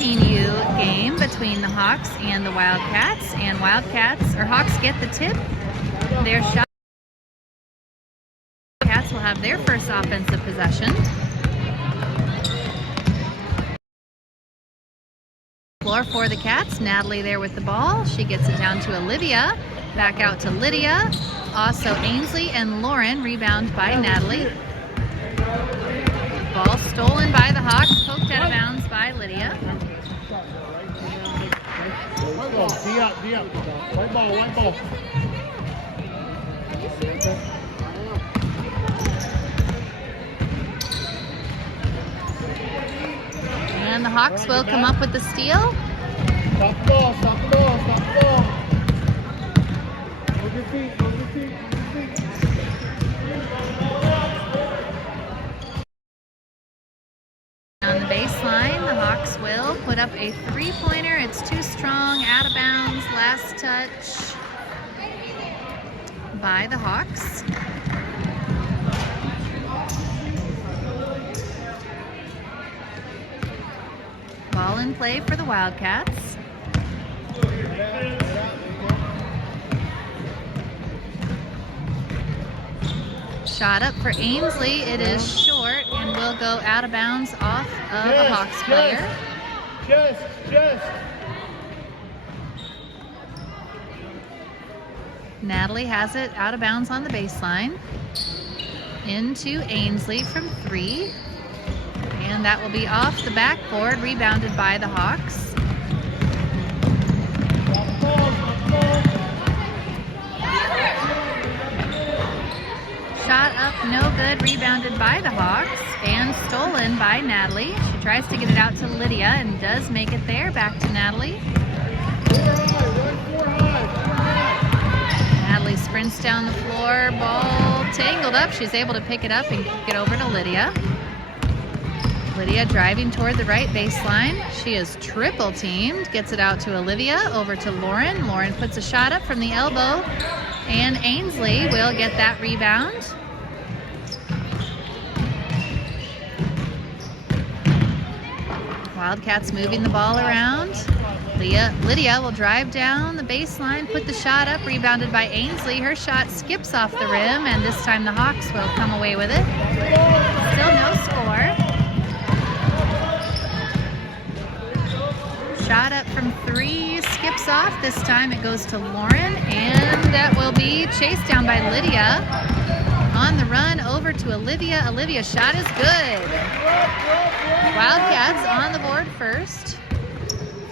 14U game between the Hawks and the Wildcats. And Hawks get the tip. Their shot. Cats will have their first offensive possession. Floor for the Cats. Natalie there with the ball. She gets it down to Olivia. Back out to Lydia. Also Ainsley and Lauren. Rebound by Natalie. Ball stolen by the Hawks. Poked out of bounds by Lydia. White ball. White ball. And the Hawks will come up with the steal. Stop the ball. Move your feet. On the baseline, the Hawks will put up a three-pointer. It's too strong, out of bounds, last touch by the Hawks. Ball in play for the Wildcats. Shot up for Ainsley. It is short and will go out of bounds off of a Hawks player. Just. Natalie has it out of bounds on the baseline. Into Ainsley from 3. And that will be off the backboard, rebounded by the Hawks. Shot up, no good, rebounded by the Hawks and stolen by Natalie. She tries to get it out to Lydia and does make it there. Back to Natalie. Natalie sprints down the floor, ball tangled up. She's able to pick it up and kick it over to Lydia. Lydia driving toward the right baseline. She is triple teamed. Gets it out to Olivia, over to Lauren. Lauren puts a shot up from the elbow, and Ainsley will get that rebound. Wildcats moving the ball around. Lydia will drive down the baseline, put the shot up, rebounded by Ainsley. Her shot skips off the rim, and this time the Hawks will come away with it. Still no score. Shot up from 3, skips off. This time it goes to Lauren, and that will be chased down by Lydia. On the run, over to Olivia. Olivia's shot is good. Wildcats on the board first.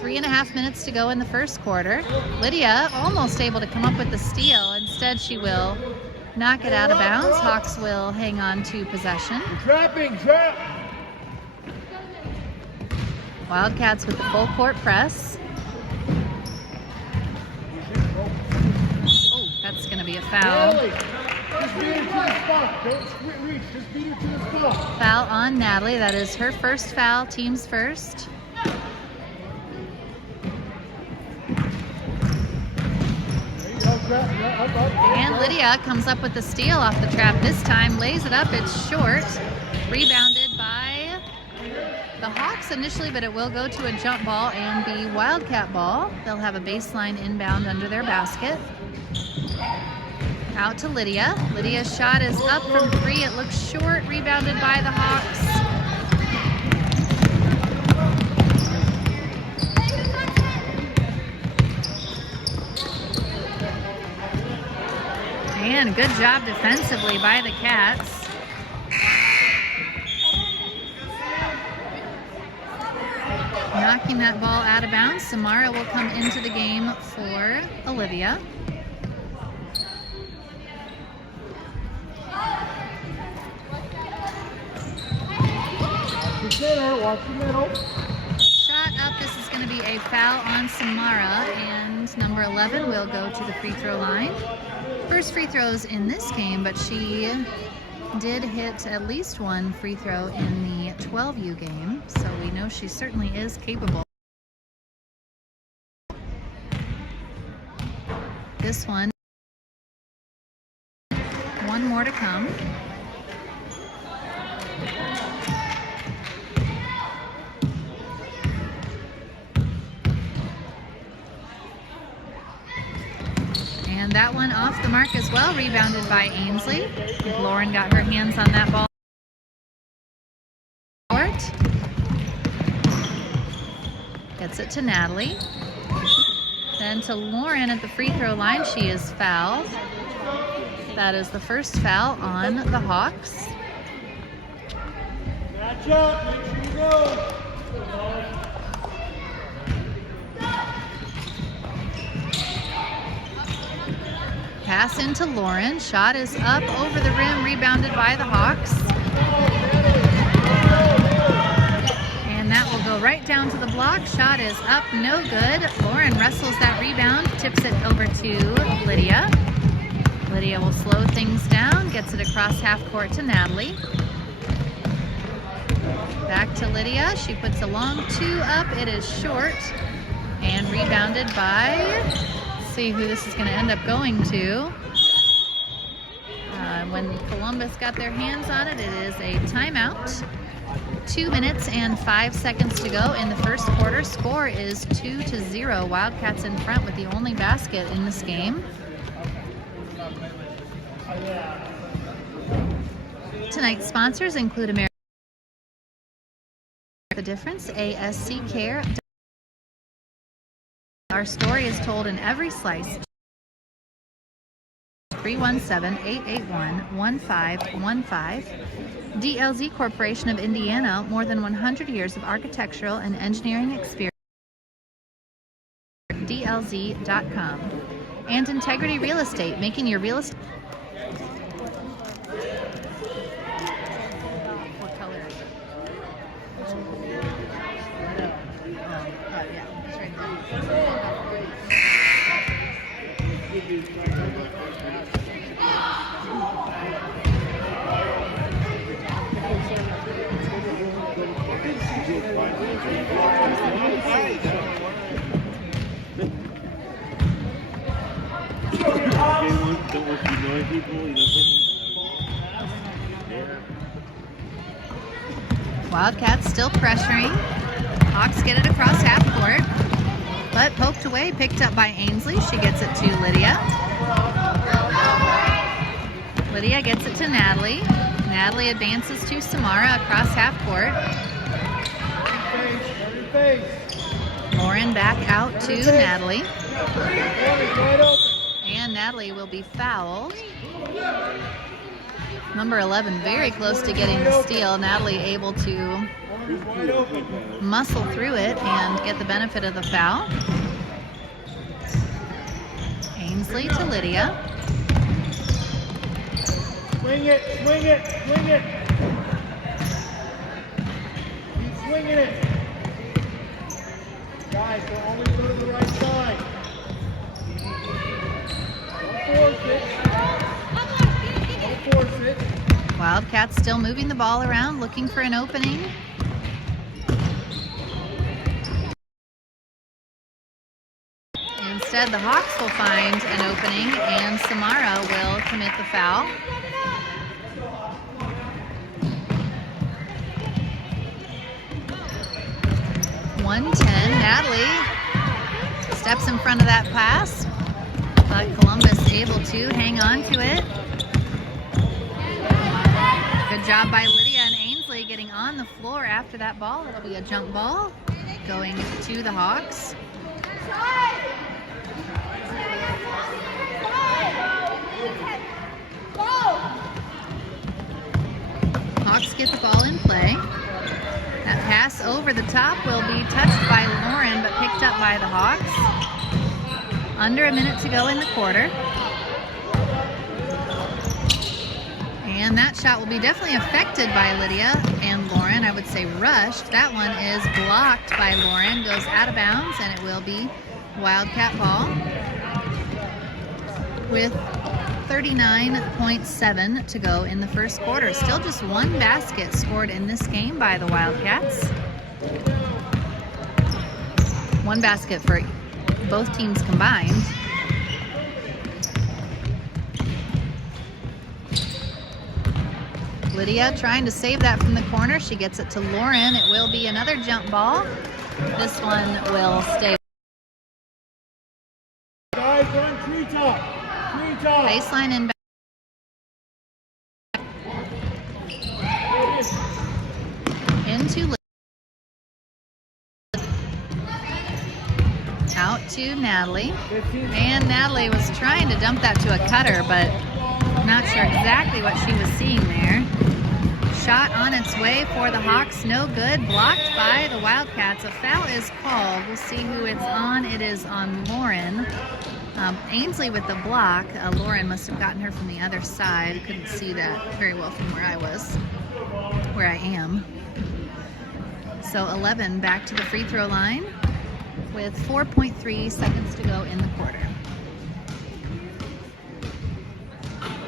3.5 minutes to go in the first quarter. Lydia almost able to come up with the steal. Instead, she will knock it out of bounds. Hawks will hang on to possession. Trap. Wildcats with the full court press. Oh, that's going to be a foul. Just beat her to the spot. Don't reach. Just beat her to the spot. Foul on Natalie. That is her first foul, team's first. And Lydia comes up with the steal off the trap. This time lays it up. It's short. Rebounded by the Hawks initially, but it will go to a jump ball and be Wildcat ball. They'll have a baseline inbound under their basket. Out to Lydia. Lydia's shot is up from 3. It looks short. Rebounded by the Hawks. And good job defensively by the Cats. Knocking that ball out of bounds. Samara will come into the game for Olivia. Watch the middle. Shot up. This is going to be a foul on Samara, and number 11 will go to the free throw line. First free throws in this game, but she did hit at least one free throw in the 12U game, so we know she certainly is capable. This one more to come. That one off the mark as well, rebounded by Ainsley. Lauren got her hands on that ball. Gets it to Natalie. Then to Lauren at the free throw line. She is fouled. That is the first foul on the Hawks. Match up, make sure you go. Pass into Lauren. Shot is up over the rim, rebounded by the Hawks. And that will go right down to the block. Shot is up, no good. Lauren wrestles that rebound, tips it over to Lydia. Lydia will slow things down, gets it across half court to Natalie. Back to Lydia. She puts a long two up. It is short and rebounded by, let's see who this is going to end up going to. When Columbus got their hands on it, it is a timeout. 2 minutes and 5 seconds to go in the first quarter. Score is 2-0. Wildcats in front with the only basket in this game. Tonight's sponsors include American The Difference, ASC Care. Our story is told in every slice. 317-881-1515. DLZ Corporation of Indiana, more than 100 years of architectural and engineering experience. DLZ.com. And Integrity Real Estate, making your real estate. What color is it? Yeah, it's right there. Wildcats still pressuring. Hawks get it across half court, but poked away, picked up by Ainsley. She gets it to Lydia. Lydia gets it to Natalie. Natalie advances to Samara across half court. Lauren back out to Natalie. And Natalie will be fouled. Number 11 very close to getting the steal. Natalie able to muscle through it and get the benefit of the foul. Ainsley to Lydia. Swing it, swing it, swing it. Keep swinging it. Guys, they'll only go to the right side. Don't force it. Don't force it. Wildcats still moving the ball around, looking for an opening. Instead, the Hawks will find an opening, and Samara will commit the foul. Natalie steps in front of that pass, but Columbus able to hang on to it. Good job by Lydia and Ainsley getting on the floor after that ball. It'll be a jump ball going to the Hawks. Hawks get the ball in play. That pass over the top will be touched by Lauren, but picked up by the Hawks. Under a minute to go in the quarter. And that shot will be definitely affected by Lydia and Lauren. I would say rushed. That one is blocked by Lauren, goes out of bounds, and it will be Wildcat ball. With 39.7 to go in the first quarter. Still just one basket scored in this game by the Wildcats. One basket for both teams combined. Lydia trying to save that from the corner. She gets it to Lauren. It will be another jump ball. This one will stay. Guys, run treetop. Screen top. Baseline and back. Into Lydia. Out to Natalie. 15. And Natalie was trying to dump that to a cutter, but not sure exactly what she was seeing there. Shot on its way for the Hawks, no good. Blocked by the Wildcats. A foul is called. We'll see who it's on. It is on Lauren. Ainsley with the block. Lauren must have gotten her from the other side. Couldn't see that very well from where I am. So 11 back to the free throw line with 4.3 seconds to go in the quarter.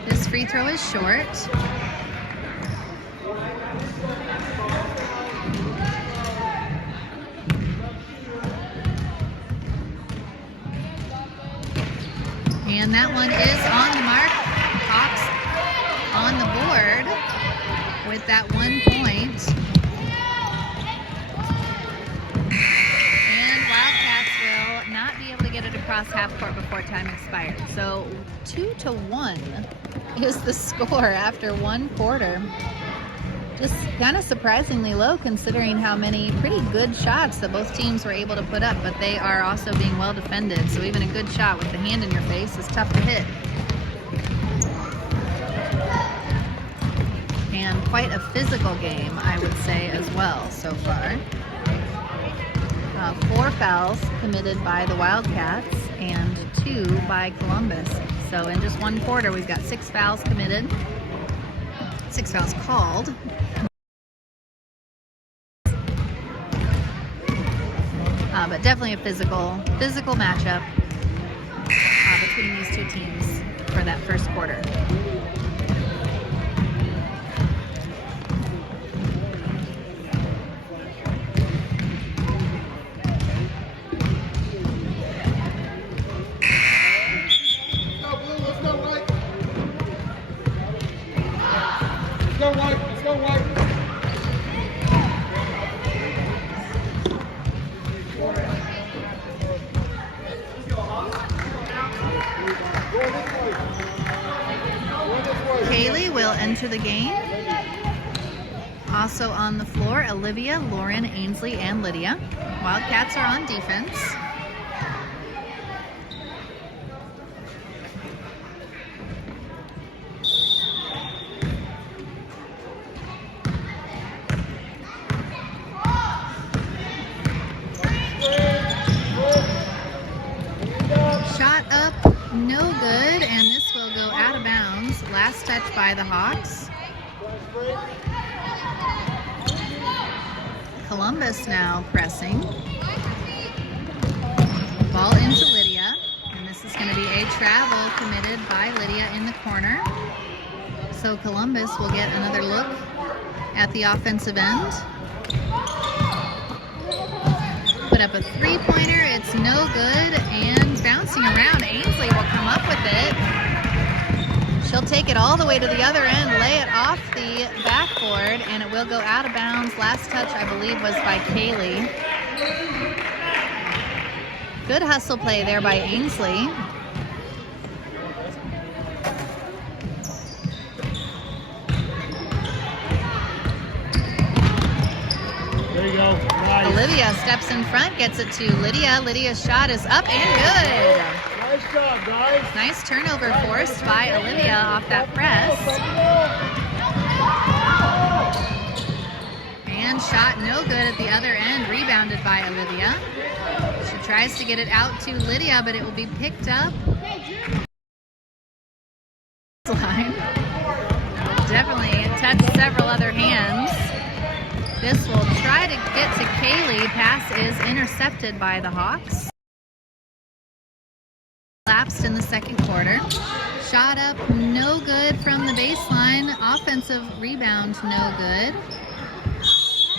This free throw is short. And that one is on the mark. Hawks on the board with that 1 point. And Wildcats will not be able to get it across half court before time expired. So 2-1 is the score after 1 quarter. Just kind of surprisingly low considering how many pretty good shots that both teams were able to put up, but they are also being well defended. So even a good shot with the hand in your face is tough to hit. And quite a physical game, I would say, as well so far. 4 fouls committed by the Wildcats and 2 by Columbus. So in just 1 quarter, we've got 6 fouls committed, 6 fouls called. But definitely a physical matchup between these two teams for that first quarter. Let's go white. Kaylee will enter the game. Also on the floor, Olivia, Lauren, Ainsley, and Lydia. Wildcats are on defense. Shot up, no good, and this will go out of bounds. Last touch by the Hawks. Columbus now pressing. Ball into Lydia, and this is going to be a travel committed by Lydia in the corner. So Columbus will get another look at the offensive end. Put up a 3-pointer, it's no good, and bouncing around, Ainsley will come up with it. She'll take it all the way to the other end, lay it off the backboard, and it will go out of bounds. Last touch, I believe, was by Kaylee. Good hustle play there by Ainsley. There you go. Nice. Olivia steps in front, gets it to Lydia. Lydia's shot is up and good. Nice job, guys. Nice turnover forced by Olivia off that press. And shot no good at the other end, rebounded by Olivia. She tries to get it out to Lydia, but it will be picked up. Line. Definitely touched several other hands. This will try to get to Kaylee. Pass is intercepted by the Hawks. Lapsed in the second quarter. Shot up, no good from the baseline. Offensive rebound, no good.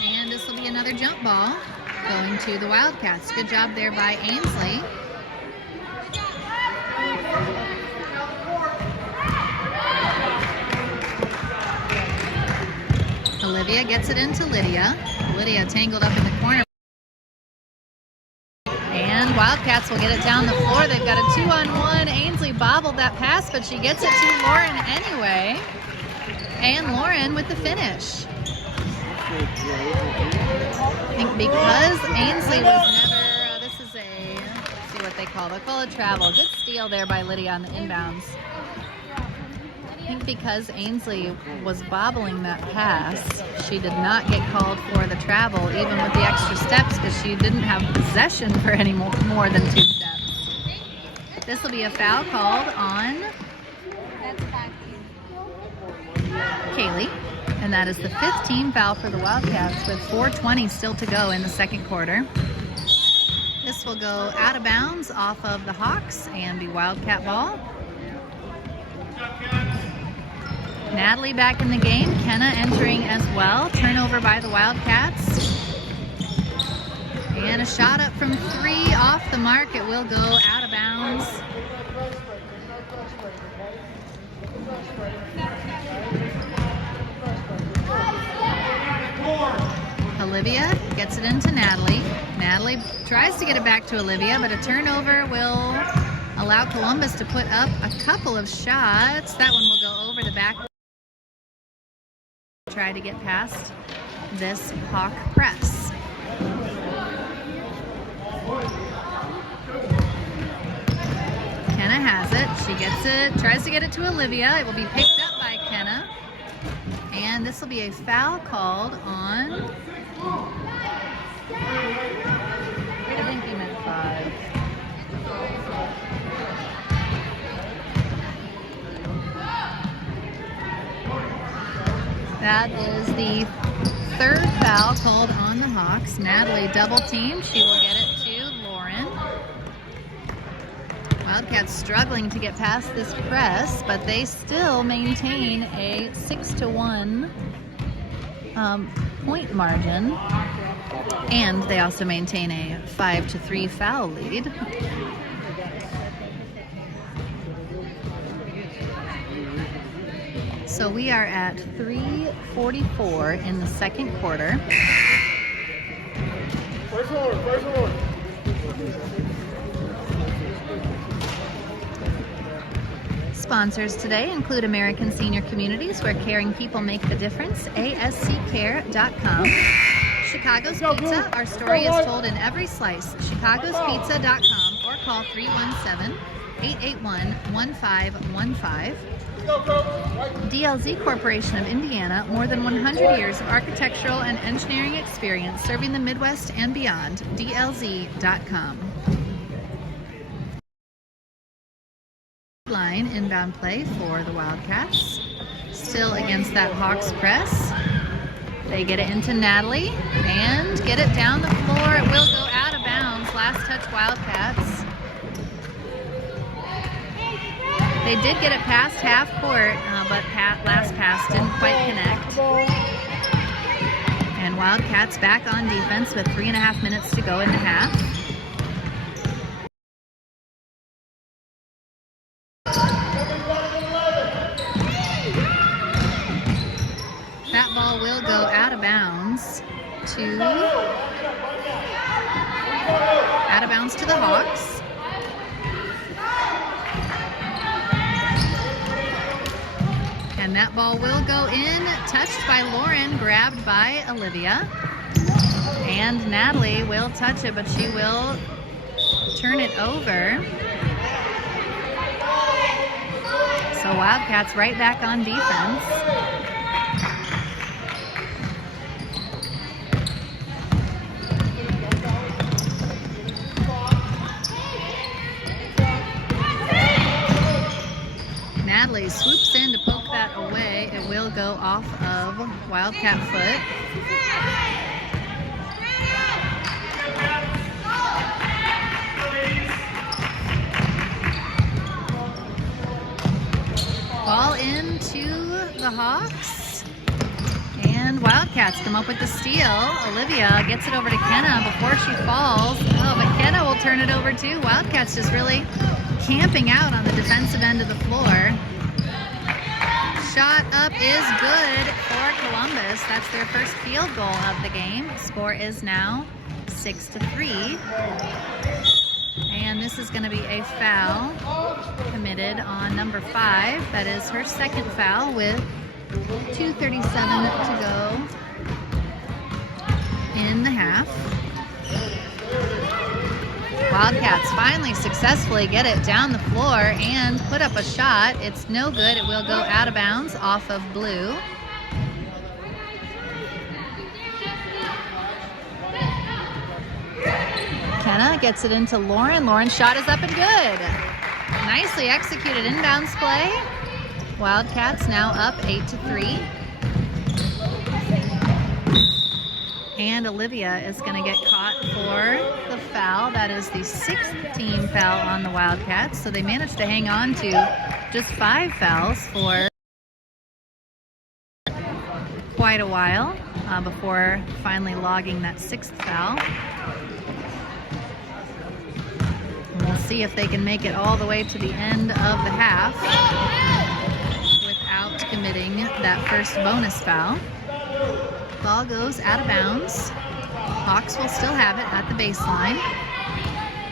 And this will be another jump ball going to the Wildcats. Good job there by Ainsley. Olivia gets it into Lydia. Lydia tangled up in the corner. And Wildcats will get it down the floor. They've got a 2-on-1. Ainsley bobbled that pass, but she gets it to Lauren anyway. And Lauren with the finish. I think because Ainsley was never, this is a, let's see what they call it travel. Good steal there by Lydia on the inbounds. I think because Ainsley was bobbling that pass, she did not get called for the travel, even with the extra steps, because she didn't have possession for any more than 2 steps. This will be a foul called on Kaylee, and that is the 5th team foul for the Wildcats with 4:20 still to go in the second quarter. This will go out of bounds off of the Hawks and be Wildcat ball. Natalie back in the game. Kenna entering as well. Turnover by the Wildcats. And a shot up from 3 off the mark. It will go out of bounds. Olivia gets it into Natalie. Natalie tries to get it back to Olivia, but a turnover will allow Columbus to put up a couple of shots. That one will go over the back. Try to get past this Hawk press. Kenna has it. She gets it, tries to get it to Olivia. It will be picked up by Kenna. And this will be a foul called on, I think he meant 5. That is the 3rd foul called on the Hawks. Natalie double teamed. She will get it to Lauren. Wildcats struggling to get past this press, but they still maintain a 6-1 point margin. And they also maintain a 5-3 foul lead. So we are at 3:44 in the second quarter. First. Sponsors today include American Senior Communities, where caring people make the difference, ASCCare.com. Chicago's Pizza, our story is told in every slice, chicagospizza.com, or call 317-881-1515. DLZ Corporation of Indiana, more than 100 years of architectural and engineering experience serving the Midwest and beyond. DLZ.com. Line inbound play for the Wildcats. Still against that Hawks press. They get it into Natalie and get it down the floor. It will go out of bounds. Last touch Wildcats. They did get it past half court, but last pass didn't quite connect. And Wildcats back on defense with 3.5 minutes to go in the half. That ball will go out of bounds to the Hawks. And that ball will go in, touched by Lauren, grabbed by Olivia. And Natalie will touch it, but she will turn it over. So Wildcats right back on defense. Natalie swoops in to poke that away. It will go off of Wildcat foot. Ball into the Hawks. And Wildcats come up with the steal. Olivia gets it over to Kenna before she falls. Oh, but Kenna will turn it over too. Wildcats just really camping out on the defensive end of the floor. Shot up is good for Columbus. That's their first field goal of the game. Score is now 6-3. And this is going to be a foul committed on number 5. That is her second foul with 2:37 to go in the half. Wildcats finally successfully get it down the floor and put up a shot. It's no good. It will go out of bounds off of blue. Kenna gets it into Lauren. Lauren's shot is up and good. Nicely executed inbounds play. Wildcats now up 8-3. And Olivia is going to get caught for the foul. That is the 6th team foul on the Wildcats. So they managed to hang on to just 5 fouls for quite a while before finally logging that 6th foul. And we'll see if they can make it all the way to the end of the half without committing that first bonus foul. Ball goes out of bounds. Hawks will still have it at the baseline.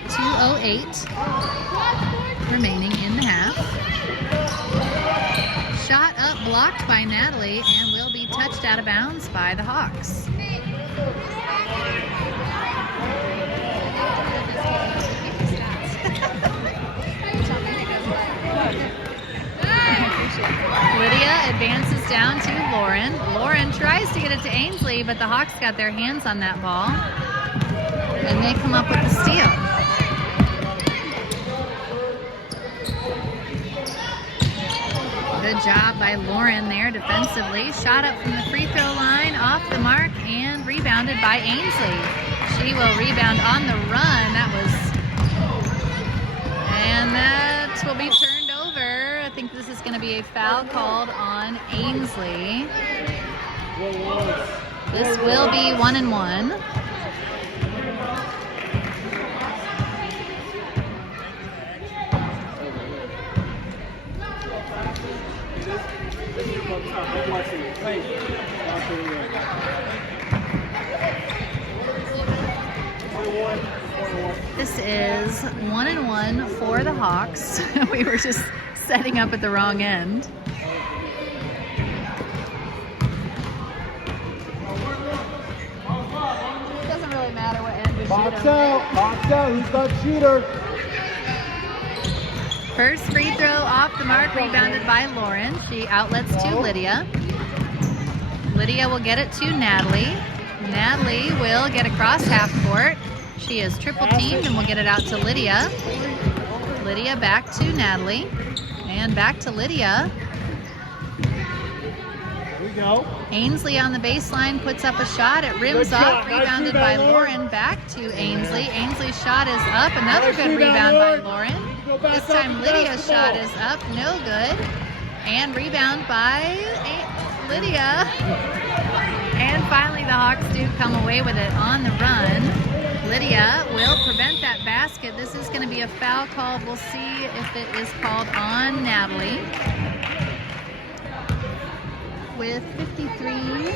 2:08 remaining in the half. Shot up blocked by Natalie and will be touched out of bounds by the Hawks. Lydia advances down to Lauren. Lauren tries to get it to Ainsley, but the Hawks got their hands on that ball. And they come up with the steal. Good job by Lauren there defensively. Shot up from the free throw line, off the mark, and rebounded by Ainsley. She will rebound on the run. And that will be turned over. I think this is going to be a foul called on Ainsley. This will be 1-1. This is 1-1 for the Hawks. We were just setting up at the wrong end. It doesn't really matter what end we Box shoot on. out, who's that shooter? First free throw off the mark, rebounded by Lauren. She outlets to Lydia. Lydia will get it to Natalie. Natalie will get across half court. She is triple teamed and will get it out to Lydia. Lydia back to Natalie. And back to Lydia. Here we go. Ainsley on the baseline puts up a shot. It rims off, rebounded by Lauren. Back to Ainsley. Ainsley's shot is up. Another good rebound by Lauren. This time Lydia's shot is up. No good. And rebound by Lydia. And finally the Hawks do come away with it on the run. Lydia will prevent that basket. This is going to be a foul called. We'll see if it is called on Natalie. With 53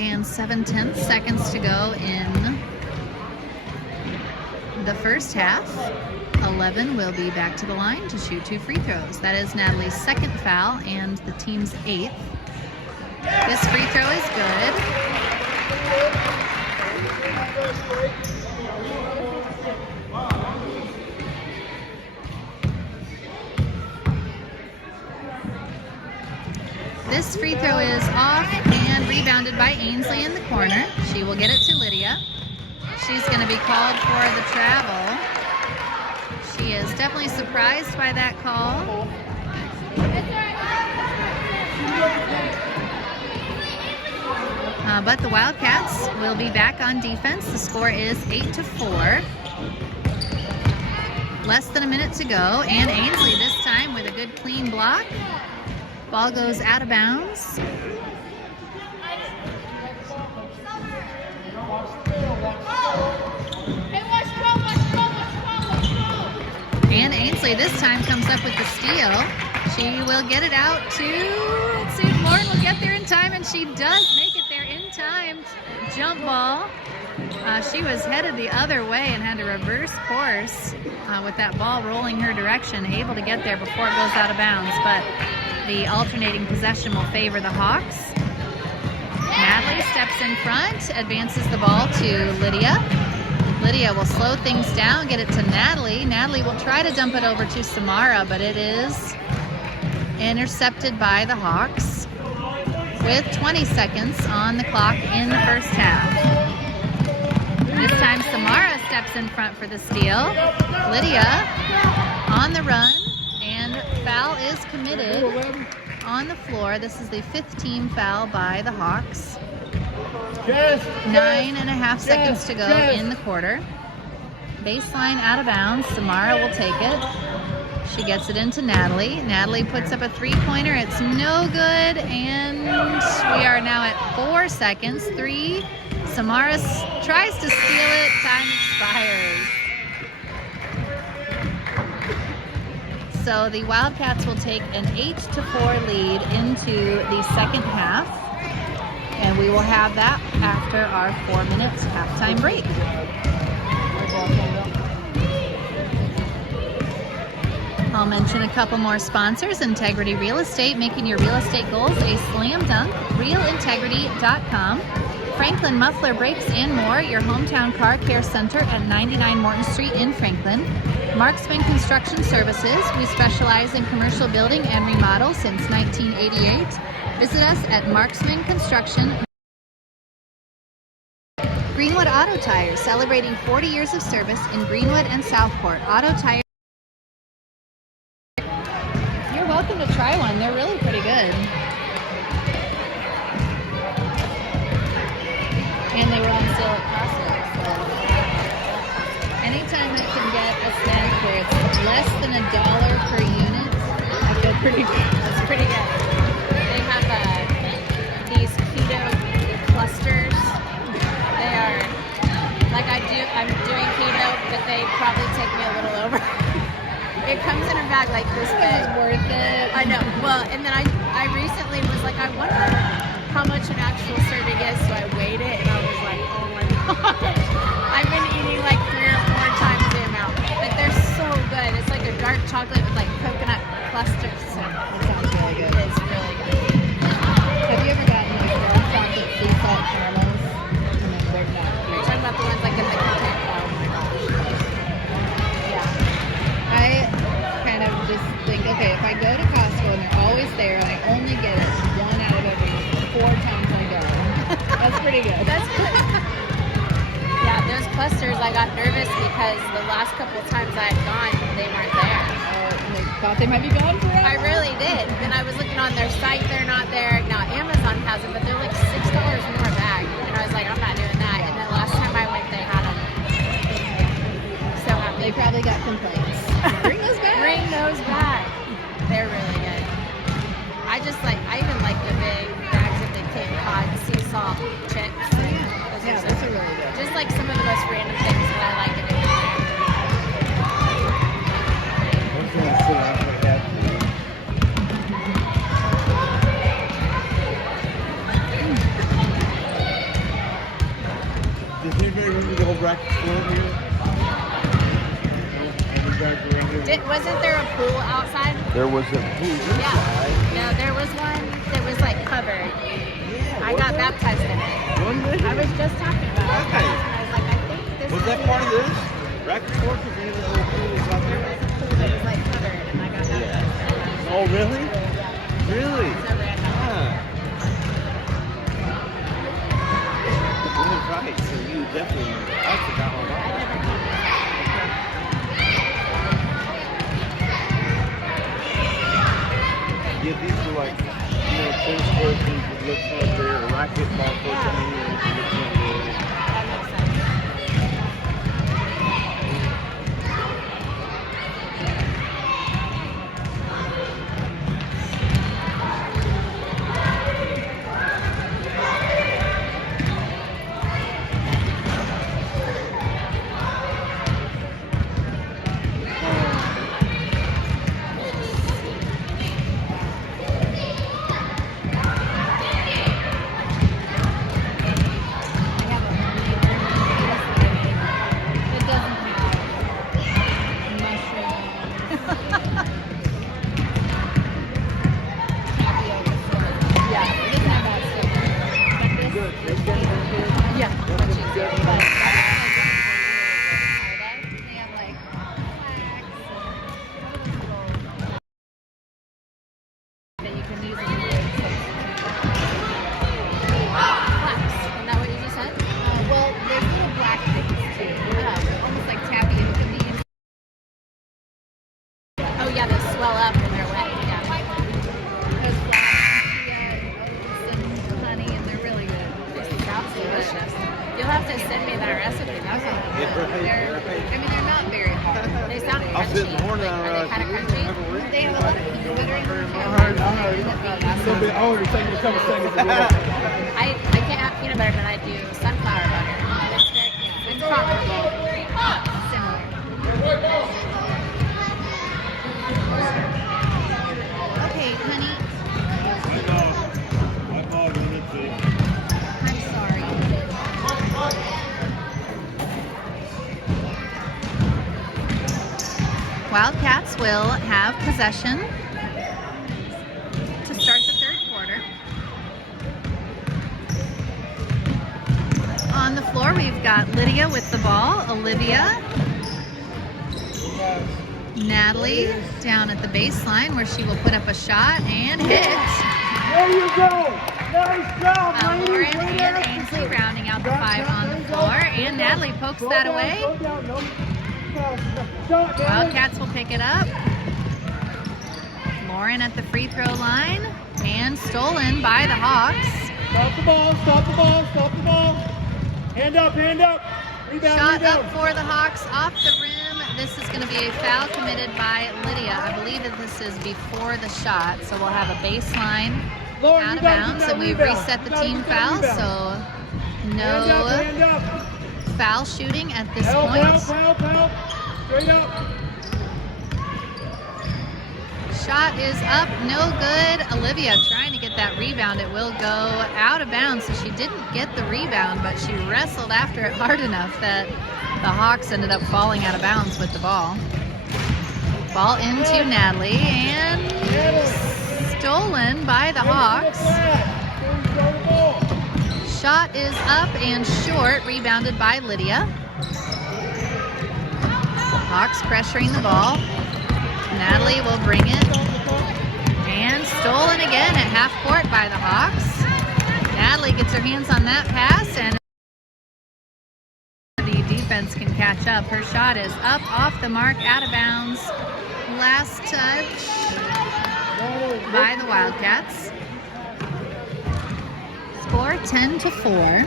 and 7/10 seconds to go in the first half. 11 will be back to the line to shoot 2 free throws. That is Natalie's second foul and the team's 8th. This free throw is good. This free throw is off and rebounded by Ainsley in the corner. She will get it to Lydia. She's going to be called for the travel. She is definitely surprised by that call. But the Wildcats will be back on defense. The score is 8-4. Less than a minute to go, and Ainsley this time with a good clean block. Ball goes out of bounds. And Ainsley this time comes up with the steal. She will get it out to, let's see if Lauren will get there in time, and she does make it there in time. Jump ball She was headed the other way and had to reverse course with that ball rolling her direction, able to get there before it goes out of bounds, but the alternating possession will favor the Hawks. Natalie steps in front, advances the ball to Lydia. Lydia will slow things down, get it to Natalie. Natalie will try to dump it over to Samara, but it is intercepted by the Hawks with 20 seconds on the clock in the first half. This time Samara steps in front for the steal. Lydia on the run, and foul is committed on the floor. This is the 5th team foul by the Hawks. 9.5 seconds to go in the quarter. Baseline out of bounds. Samara will take it. She gets it into Natalie. Natalie puts up a 3-pointer. It's no good, and we are now at 4 seconds. 3. Samara tries to steal it. Time expires. So the Wildcats will take an 8-4 lead into the second half, and we will have that after our 4 minutes halftime break. I'll mention a couple more sponsors. Integrity Real Estate, making your real estate goals a slam dunk. RealIntegrity.com. Franklin Muffler Brakes and More, your hometown car care center at 99 Morton Street in Franklin. Marksman Construction Services. We specialize in commercial building and remodel since 1988. Visit us at Marksman Construction. Greenwood Auto Tires, celebrating 40 years of service in Greenwood and Southport. Auto Tires. You're welcome to try one. They're really pretty good. And they were on sale at Costco. So anytime I can get a snack where it's less than $1 per unit, I feel pretty good. That's pretty good. They have these keto clusters. They are like I'm doing keto, but they probably take me a little over. It comes in a bag like this big. It's worth it. I know. Well, and then I recently was like, I wonder how much an actual serving is, so I weighed it, and I was like, oh my god. I've been eating like 3 or 4 times the amount, but they're so good. It's like a dark chocolate with like coconut clusters. So That sounds really good. it is really good. Have you ever gotten like dark chocolate sea salt caramels? And then they're not You're cute. talking about the ones like in the container. Oh my gosh. Yeah. I kind of just think, okay, if I go to Costco and they're always there, and I only get it 1 out of every 4 times I go. That's pretty good. That's good. Yeah, those clusters, I got nervous because the last couple of times I had gone, they weren't there. They thought they might be gone forever. I really did. And I was looking on their site, they're not there. Now Amazon has them, but they're like $6 more a bag. And I was like, I'm not doing that. And then last time I went, they had them. So happy. They probably got complaints. Bring those back. Bring those back. They're really good. I even like the big bags of the Cape Cod sea salt chips. Yeah, those are really good. Just like some of the most random things that I like in there. Does anybody remember the whole bracket floor here? Wasn't there a pool outside? There was a pool Yeah. No, there was one that was like covered. I got baptized in it. I was just talking about it. Right. I was like, I think this Was that part of this? Bracket floor? Because we had a little pool out there. It was like covered, and I got baptized. Oh, really? Yeah. Really? So random. Right, so you definitely, I forgot all about I that. never did that. Yeah, these are like, tennis courts you could look from there, or racquetball courts in here, you could look from there. That makes sense. have to send me that recipe. That sounds good. They're not very hard. They sound crunchy. I'll sit in the morning. Are they kind of crunchy? They have a lot of peanut butter in them. I heard. It's a little bit older. It's taking a couple seconds to get up. I can't have peanut butter, but I do sunflower butter. It's comparable. Similar. Okay, honey. I'm sorry. Wildcats will have possession to start the third quarter. On the floor, we've got Lydia with the ball, Olivia, Natalie down at the baseline where she will put up a shot and hit. There you go. Nice job, ladies. Lauren and Ainsley rounding out the 5 on the floor, and Natalie pokes that away. Wildcats will pick it up. Lauren at the free throw line, and stolen by the Hawks. Stop the ball, stop the ball, stop the ball. Hand up, hand up. Rebound, Shot rebound. up for the Hawks off the rim. This is going to be a foul committed by Lydia. I believe that this is before the shot, so we'll have a baseline Lauren, out you of gotta bounds, get that and we've rebound. reset the You gotta team get that foul, rebound. so no Hand up. foul shooting at this Help, point. help, help, help. Straight up. Shot is up, no good. Olivia trying to get that rebound. It will go out of bounds, so she didn't get the rebound, but she wrestled after it hard enough that the Hawks ended up falling out of bounds with the ball. Ball into Natalie, and stolen by the Hawks. Shot is up and short, rebounded by Lydia. Hawks pressuring the ball. Natalie will bring it. And stolen again at half court by the Hawks. Natalie gets her hands on that pass, and the defense can catch up. Her shot is up, off the mark, out of bounds. Last touch by the Wildcats. Score 10-4.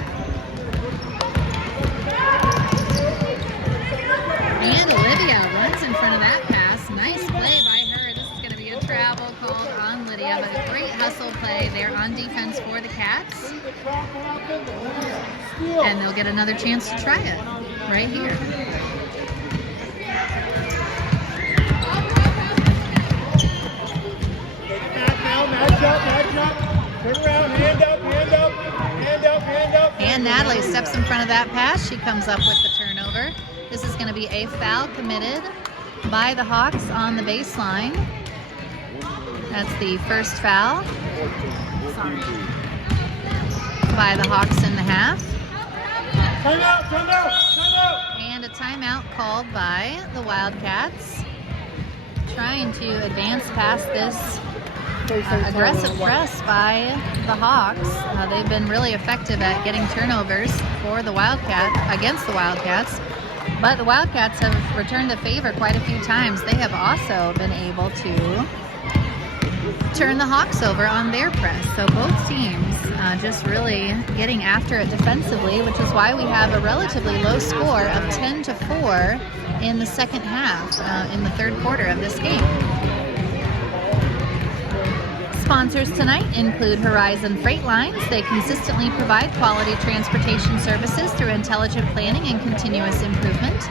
And Olivia runs in front of that pass. Nice play by her. This is going to be a travel called on Lydia, but a great hustle play there on defense for the Cats. And they'll get another chance to try it right here. Match up. Turn around, hand up, hand up, hand up, hand up. And Natalie steps in front of that pass. She comes up with the turnover. This is going to be a foul committed by the Hawks on the baseline. That's the first foul by the Hawks in the half. Timeout. And a timeout called by the Wildcats. Trying to advance past this aggressive press by the Hawks. They've been really effective at getting turnovers for the against the Wildcats. But the Wildcats have returned the favor quite a few times. They have also been able to turn the Hawks over on their press. So both teams just really getting after it defensively, which is why we have a relatively low score of 10-4 in the second half, in the third quarter of this game. Sponsors tonight include Horizon Freight Lines. They consistently provide quality transportation services through intelligent planning and continuous improvement.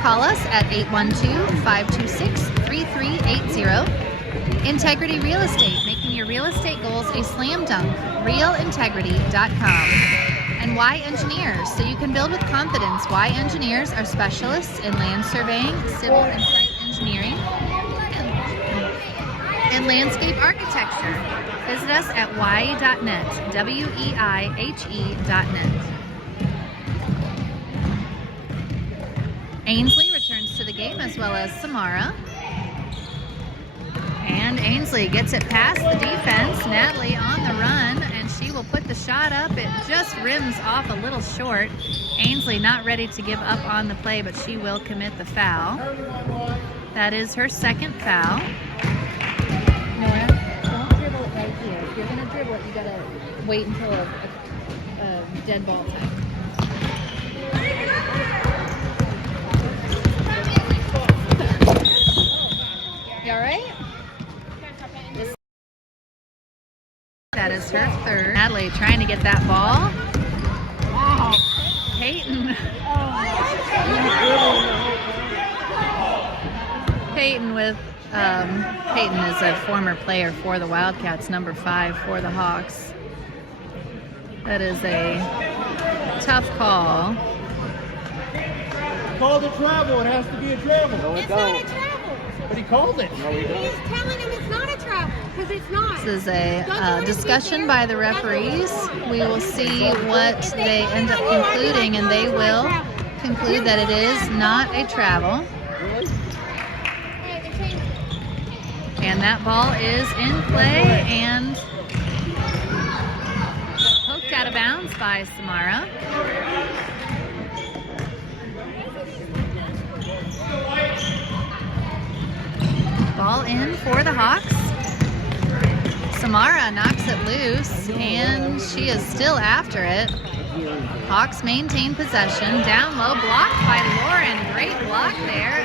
Call us at 812-526-3380. Integrity Real Estate, making your real estate goals a slam dunk. RealIntegrity.com. And Y Engineers, so you can build with confidence. Y Engineers are specialists in land surveying, civil and site engineering, and landscape architecture. Visit us at wei.net, WEIHE.net. Ainsley returns to the game, as well as Samara. And Ainsley gets it past the defense. Natalie on the run, and she will put the shot up. It just rims off a little short. Ainsley not ready to give up on the play, but she will commit the foul. That is her second foul. Nora, don't dribble it right here. If you're going to dribble it, you got to wait until a dead ball time. You all right? That is her third. Natalie trying to get that ball. Wow. Peyton. Peyton with Peyton is a former player for the Wildcats, number 5 for the Hawks. That is a tough call. Called a travel. It has to be a travel. No, It's not a travel. But he called it. No, he He's doesn't. telling him it's not a travel because it's not. This is a discussion by the referees. We will see what they end up concluding, and they will conclude that it is not a travel. And that ball is in play and poked out of bounds by Samara. Ball in for the Hawks. Samara knocks it loose, and she is still after it. Hawks maintain possession. Down low, blocked by Lauren. Great block there.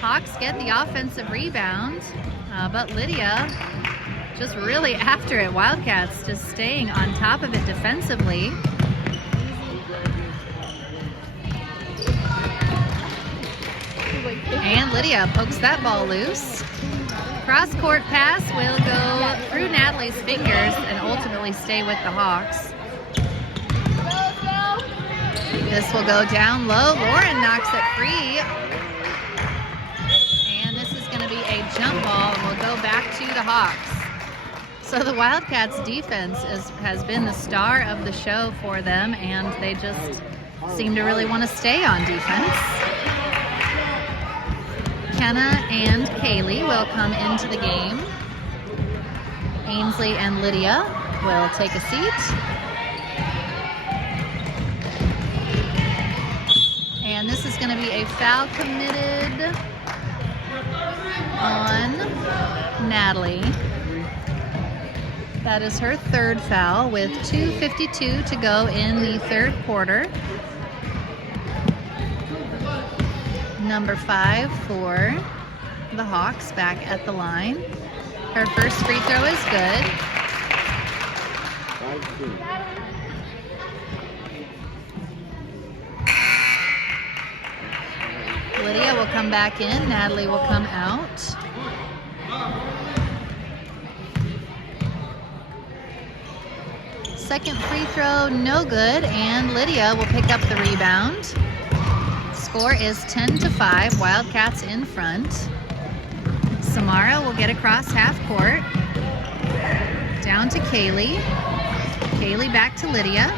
Hawks get the offensive rebound, but Lydia just really after it. Wildcats just staying on top of it defensively. And Lydia pokes that ball loose. Cross-court pass will go through Natalie's fingers and ultimately stay with the Hawks. This will go down low. Lauren knocks it free. And this is going to be a jump ball and will go back to the Hawks. So the Wildcats defense has been the star of the show for them, and they just seem to really want to stay on defense. Kenna and Kaylee will come into the game. Ainsley and Lydia will take a seat. And this is going to be a foul committed on Natalie. That is her third foul with 2:52 to go in the third quarter. Number 5 for the Hawks back at the line. Her first free throw is good. 5-2. Lydia will come back in. Natalie will come out. Second free throw, no good, and Lydia will pick up the rebound. Score is 10-5, Wildcats in front. Samara will get across half court. Down to Kaylee. Kaylee back to Lydia.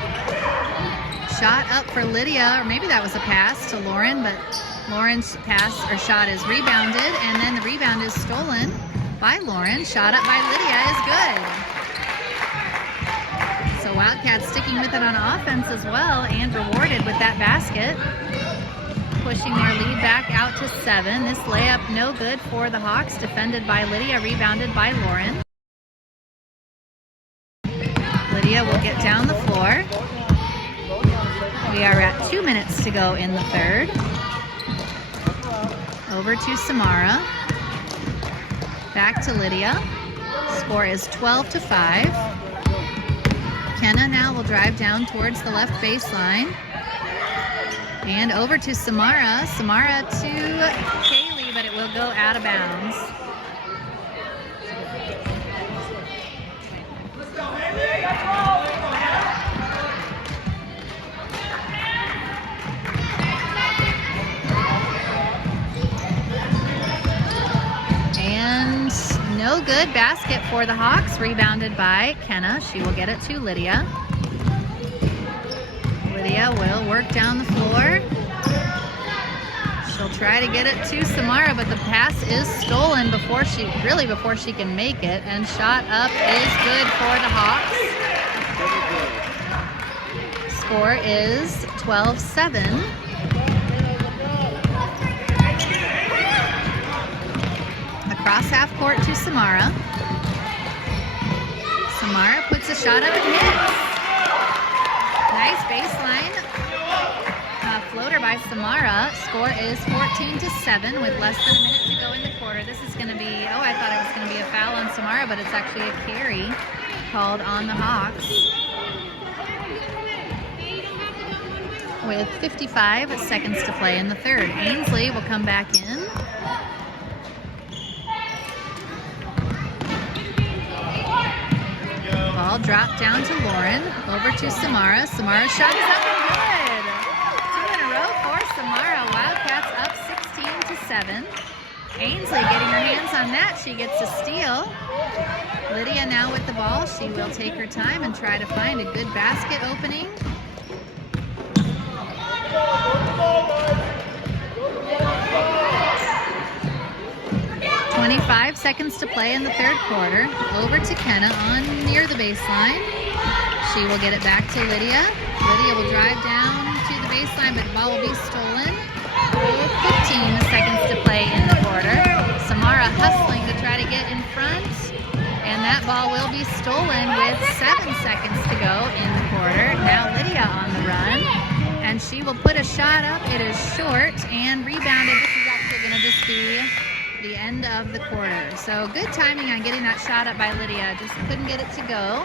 Shot up for Lydia, or maybe that was a pass to Lauren, but Lauren's pass or shot is rebounded, and then the rebound is stolen by Lauren. Shot up by Lydia is good. So Wildcats sticking with it on offense as well and rewarded with that basket. Pushing their lead back out to 7. This layup no good for the Hawks, defended by Lydia, rebounded by Lauren. Lydia will get down the floor. We are at 2 minutes to go in the third. Over to Samara. Back to Lydia. Score is 12-5. Kenna now will drive down towards the left baseline. And over to Samara. Samara to Kaylee, but it will go out of bounds. And no good. Basket for the Hawks, rebounded by Kenna. She will get it to Lydia. Lydia will work down the floor. She'll try to get it to Samara, but the pass is stolen before she can make it. And shot up is good for the Hawks. Score is 12-7. Across half court to Samara. Samara puts a shot up and hits. Nice baseline floater by Samara. Score is 14-7 with less than a minute to go in the quarter. This is going to be, oh, I thought it was going to be a foul on Samara, but it's actually a carry called on the Hawks. With 55 seconds to play in the third. Ainsley will come back in. Ball dropped down to Lauren. Over to Samara. Samara's shot is up and good. 2 in a row for Samara. Wildcats up 16-7. Ainsley getting her hands on that. She gets a steal. Lydia now with the ball. She will take her time and try to find a good basket opening. 25 seconds to play in the third quarter. Over to Kenna on near the baseline. She will get it back to Lydia. Lydia will drive down to the baseline, but the ball will be stolen. 15 seconds to play in the quarter. Samara hustling to try to get in front, and that ball will be stolen with 7 seconds to go in the quarter. Now Lydia on the run, and she will put a shot up. It is short and rebounded. This is actually going to just be the end of the quarter. So good timing on getting that shot up by Lydia. Just couldn't get it to go.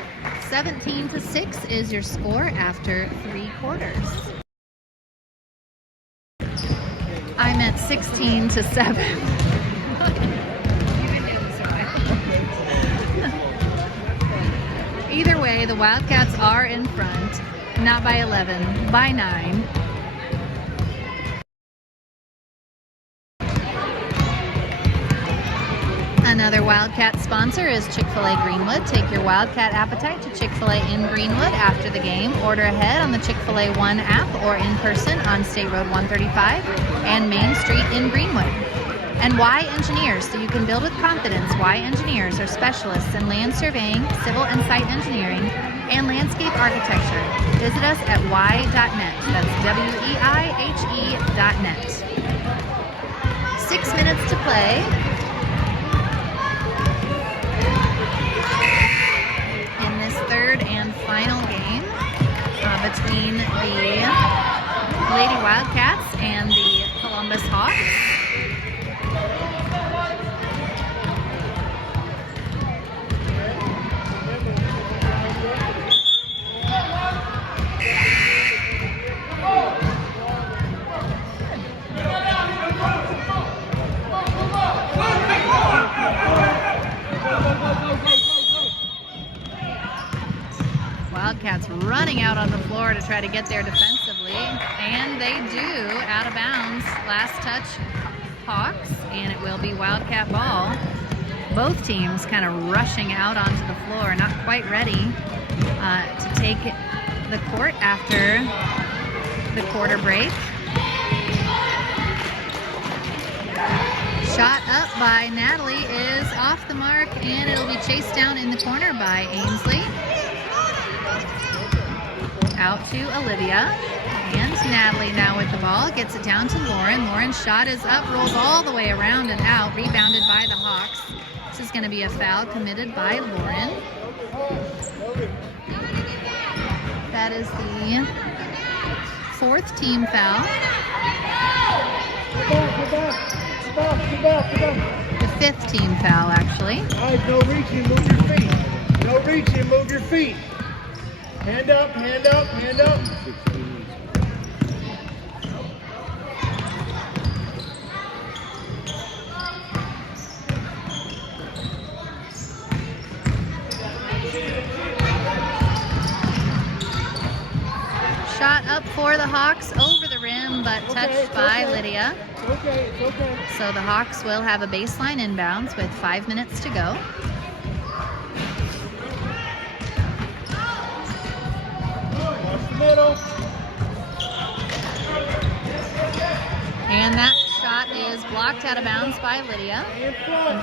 17-6 is your score after 3 quarters. I meant 16-7. Either way, the Wildcats are in front. Not by 11, by 9. Another Wildcat sponsor is Chick-fil-A Greenwood. Take your Wildcat appetite to Chick-fil-A in Greenwood after the game. Order ahead on the Chick-fil-A One app or in person on State Road 135 and Main Street in Greenwood. And Y Engineers, so you can build with confidence. Y Engineers are specialists in land surveying, civil and site engineering, and landscape architecture. Visit us at y.net. That's WEIHE.net. 6 minutes to play. In this third and final game between the Lady Wildcats and the Columbus Hawks. Wildcats running out on the floor to try to get there defensively, and they do. Out of bounds. Last touch, Hawks, and it will be Wildcat ball. Both teams kind of rushing out onto the floor, not quite ready to take the court after the quarter break. Shot up by Natalie is off the mark, and it'll be chased down in the corner by Ainsley. Out to Olivia, and Natalie now with the ball, gets it down to Lauren. Lauren's shot is up, rolls all the way around and out, rebounded by the Hawks. This is going to be a foul committed by Lauren. That is the 4th team foul. The 5th team foul, actually. All right, no reaching, move your feet. No reaching, move your feet. Hand up, hand up, hand up. Shot up for the Hawks over the rim, but touched by Lydia. It's okay, it's okay. So the Hawks will have a baseline inbounds with 5 minutes to go. Middle. And that shot is blocked out of bounds by Lydia.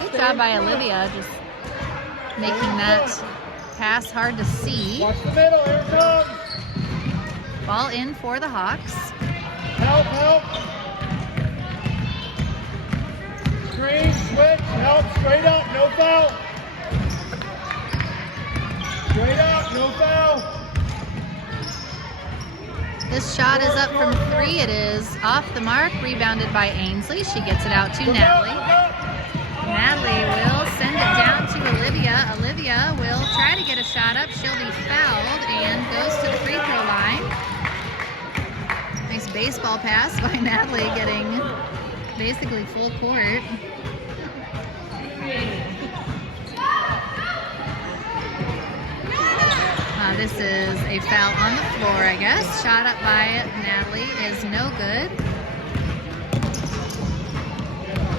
Good job by Olivia, just making that pass hard to see. Watch the middle, here it comes. Ball in for the Hawks. Help, help. Screen, switch, help, straight up, no foul. Straight up, no foul. This shot is up from 3. It is off the mark, rebounded by Ainsley. She gets it out to Natalie. Natalie will send it down to Olivia. Olivia will try to get a shot up. She'll be fouled and goes to the free throw line. Nice baseball pass by Natalie, getting basically full court. This is a foul on the floor, I guess. Shot up by Natalie is no good.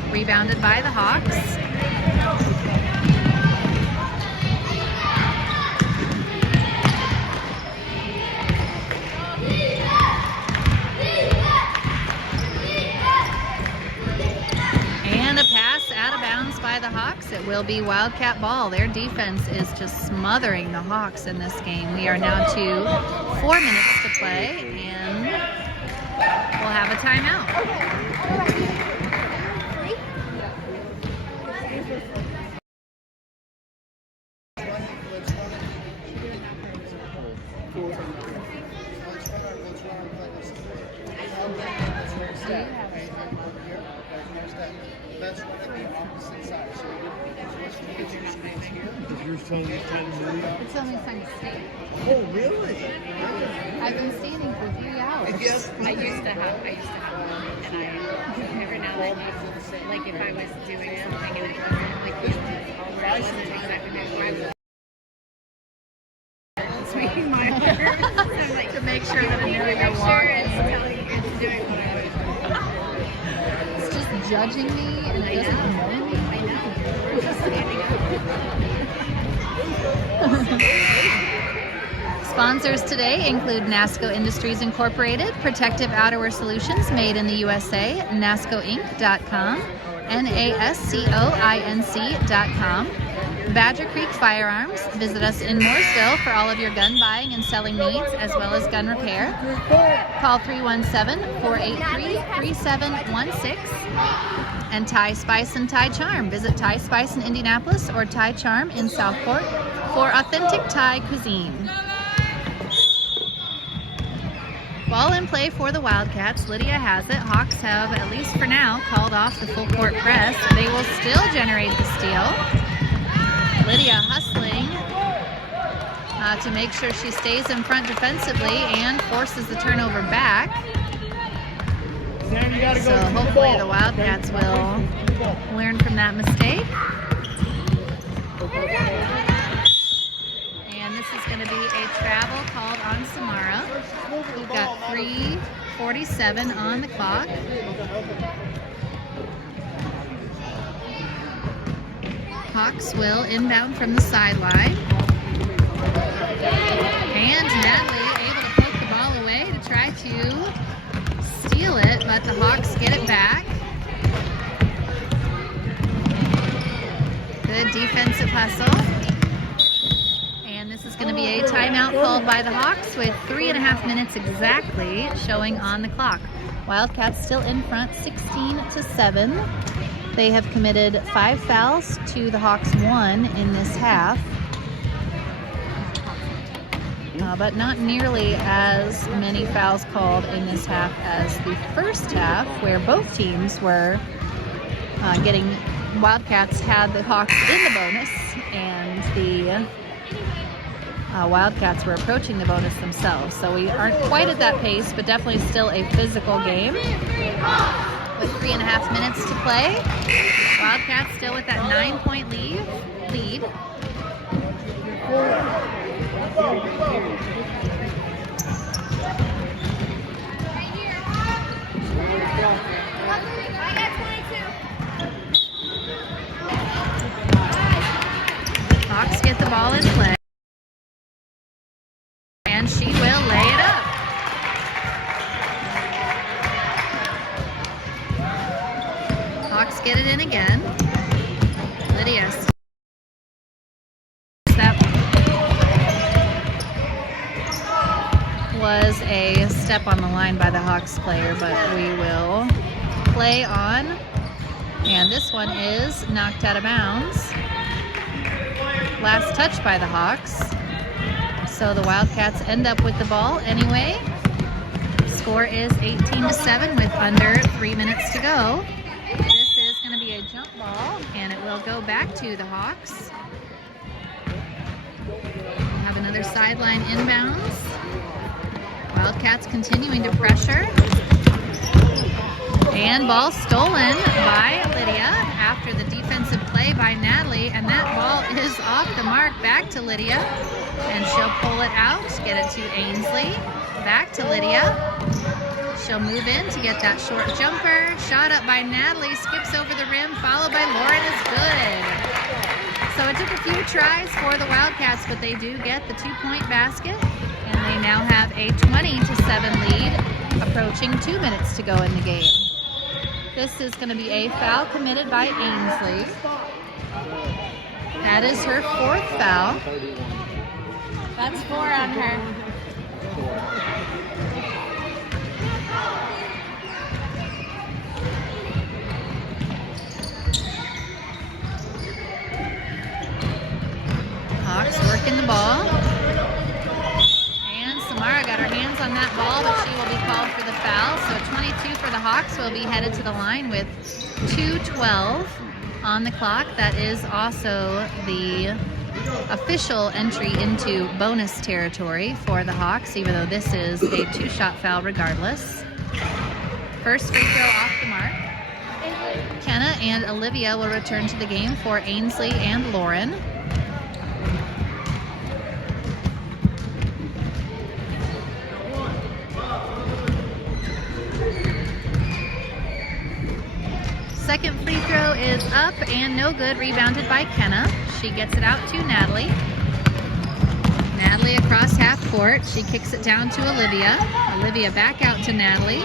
Rebounded by the Hawks. And a pass out of bounds by the Hawks. It will be Wildcat ball. Their defense is just smothering the Hawks in this game. We are now to 4 minutes to play, and we'll have a timeout. That's on the opposite side. So yours telling me it's time to move? It's only time to stay. Oh, really? I've been standing for 3 hours. Yes. I used to have one, and I every now and then, like if I was doing something and it wasn't like where I wasn't exactly where I was making my work, so I'm like To make sure that it knows make you're sure walking. it's telling it's doing what I was. It's just judging me, and it doesn't know me. I know. We're just standing up. Sponsors today include NASCO Industries Incorporated, Protective Outerwear Solutions made in the USA, NASCOinc.com, NASCOINC.com, Badger Creek Firearms. Visit us in Mooresville for all of your gun buying and selling needs, as well as gun repair. Call 317-483-3716. And Thai Spice and Thai Charm. Visit Thai Spice in Indianapolis or Thai Charm in Southport for authentic Thai cuisine. Ball in play for the Wildcats. Lydia has it. Hawks have, at least for now, called off the full court press. They will still generate the steal. Lydia hustling to make sure she stays in front defensively and forces the turnover back. So hopefully the Wildcats will learn from that mistake. And this is going to be a travel called on Samara. We've got 3:47 on the clock. Hawks will inbound from the sideline. And Natalie able to poke the ball away to try to steal it, but the Hawks get it back. Good defensive hustle. And this is going to be a timeout called by the Hawks with 3.5 minutes exactly showing on the clock. Wildcats still in front, 16-7. They have committed 5 fouls to the Hawks 1 in this half. But not nearly as many fouls called in this half as the first half, where both teams were getting. Wildcats had the Hawks in the bonus, and the Wildcats were approaching the bonus themselves. So we aren't quite at that pace, but definitely still a physical game. With 3.5 minutes to play, Wildcats still with that 9-point lead. Hawks get the ball in play. And she will lay it up. Hawks get it in again. Lydia. That was a step on the line by the Hawks player, but we will play on. And this one is knocked out of bounds. Last touch by the Hawks. So the Wildcats end up with the ball anyway. score is 18-7 with under 3 minutes to go. This is going to be a jump ball, and it will go back to the Hawks. We have another sideline inbounds. Wildcats continuing to pressure. And ball stolen by Lydia after the defensive play by Natalie, and that ball is off the mark. Back to Lydia, and she'll pull it out, get it to Ainsley. Back to Lydia. She'll move in to get that short jumper. Shot up by Natalie, skips over the rim, followed by Lauren, is good. So it took a few tries for the Wildcats, but they do get the 2-point basket, and they now have a 20-7 lead, approaching 2 minutes to go in the game. This is going to be a foul committed by Ainsley. That is her 4th foul. That's 4 on her. Hawks working the ball. And Samara got her hands on that ball, but she will be called for the foul. So 22 for the Hawks will be headed to the line with 2:12 on the clock. That is also the official entry into bonus territory for the Hawks, even though this is a 2-shot foul regardless. First free throw off the mark. Kenna and Olivia will return to the game for Ainsley and Lauren. Second free throw is up and no good, rebounded by Kenna. She gets it out to Natalie. Natalie across half court. She kicks it down to Olivia. Olivia back out to Natalie.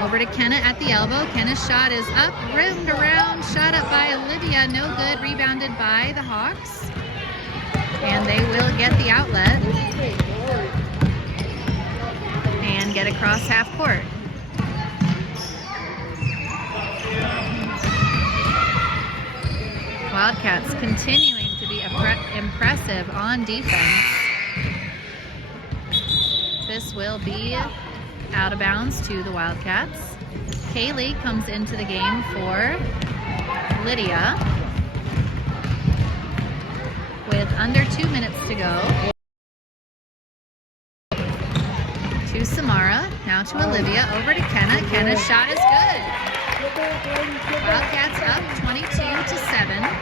Over to Kenna at the elbow. Kenna's shot is up, rimmed around, shot up by Olivia. No good, rebounded by the Hawks. And they will get the outlet and get across half court. Wildcats continuing to be impressive on defense. This will be out of bounds to the Wildcats. Kaylee comes into the game for Lydia with under 2 minutes to go. To Samara, now to Olivia, over to Kenna. Kenna's shot is good. Wildcats up 22-7.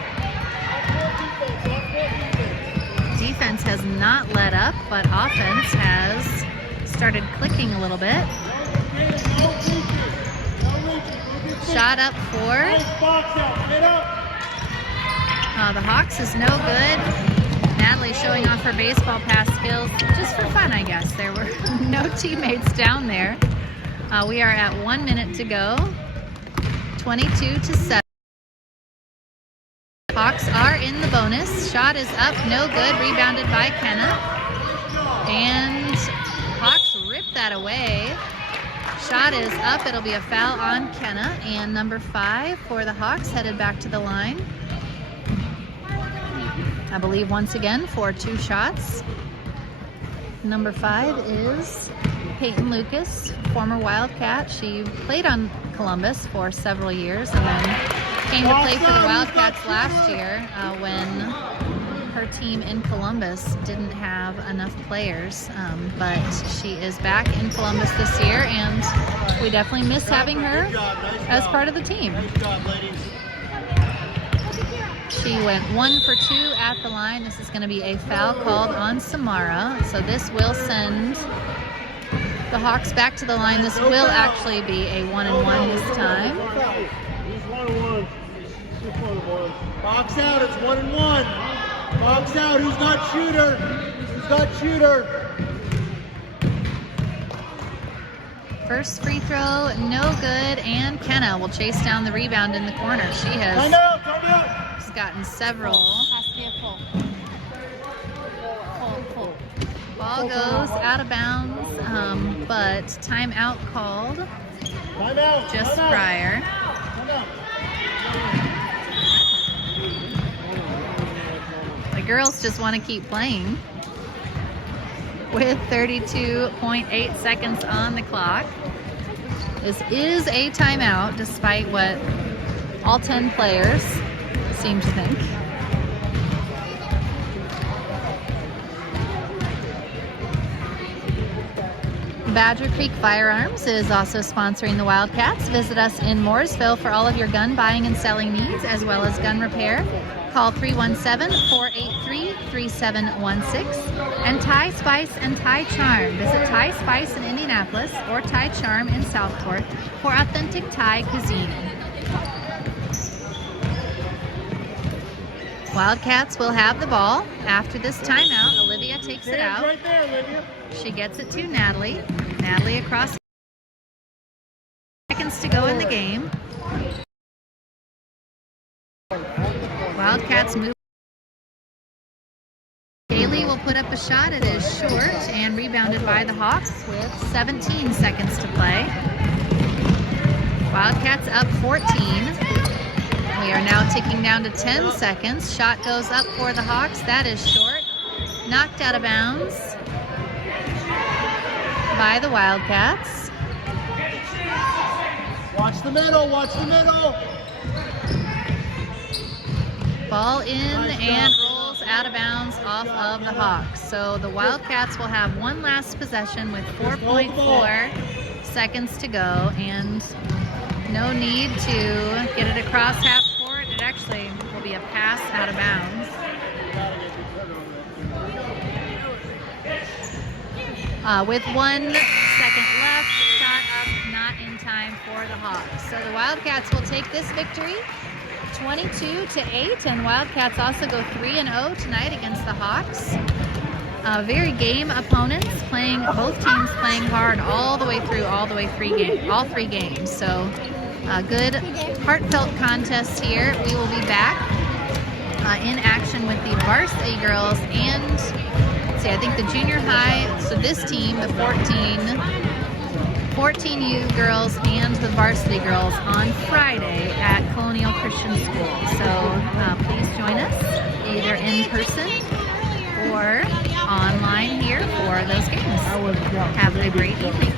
Defense has not let up, but offense has started clicking a little bit. Shot up for the Hawks is no good. Natalie showing off her baseball pass skills just for fun, I guess. There were no teammates down there. We are at 1 minute to go. 22-7. Hawks are in the bonus. Shot is up, no good. Rebounded by Kenna. And Hawks rip that away. Shot is up. It'll be a foul on Kenna. And number 5 for the Hawks headed back to the line. I believe once again for 2 shots. Number 5 is Peyton Lucas, former Wildcat. She played on Columbus for several years and then came to play for the Wildcats last year when her team in Columbus didn't have enough players. But she is back in Columbus this year, and we definitely miss having her as part of the team. She went 1 for 2 at the line. This is going to be a foul called on Samara. So this will send the Hawks back to the line. This will actually be a 1-and-1 this time. Box out, it's 1-and-1. Box out, who's got shooter? Who's got shooter? First free throw, no good, and Kenna will chase down the rebound in the corner. She has gotten several. Ball goes out of bounds, but timeout called just prior. The girls just want to keep playing. with 32.8 seconds on the clock. This is a timeout, despite what all 10 players seem to think. Badger Creek Firearms is also sponsoring the Wildcats. Visit us in Mooresville for all of your gun buying and selling needs, as well as gun repair. Call 317-483-3716. And Thai Spice and Thai Charm. Visit Thai Spice in Indianapolis or Thai Charm in Southport for authentic Thai cuisine. Wildcats will have the ball. After this timeout, Olivia takes it Hands out. right there, Olivia. She gets it to Natalie. Natalie across. Seconds to go in the game. Wildcats move. Haley will put up a shot. It is short and rebounded by the Hawks with 17 seconds to play. Wildcats up 14. We are now ticking down to 10 seconds. Shot goes up for the Hawks. That is short. Knocked out of bounds by the Wildcats. Watch the middle, watch the middle. Ball in and rolls out of bounds off of the Hawks. So the Wildcats will have one last possession with 4.4 seconds to go, and no need to get it across half court. It actually will be a pass out of bounds. With 1 second left, shot up, not in time for the Hawks. So the Wildcats will take this victory 22-8, and Wildcats also go 3-0 tonight against the Hawks. Very game opponents, both teams playing hard all the way through, all 3 games. So a good heartfelt contest here. We will be back in action with the varsity girls and I think the junior high, so this team, the 14U girls and the varsity girls on Friday at Colonial Christian School. So please join us either in person or online here for those games. Have a great evening.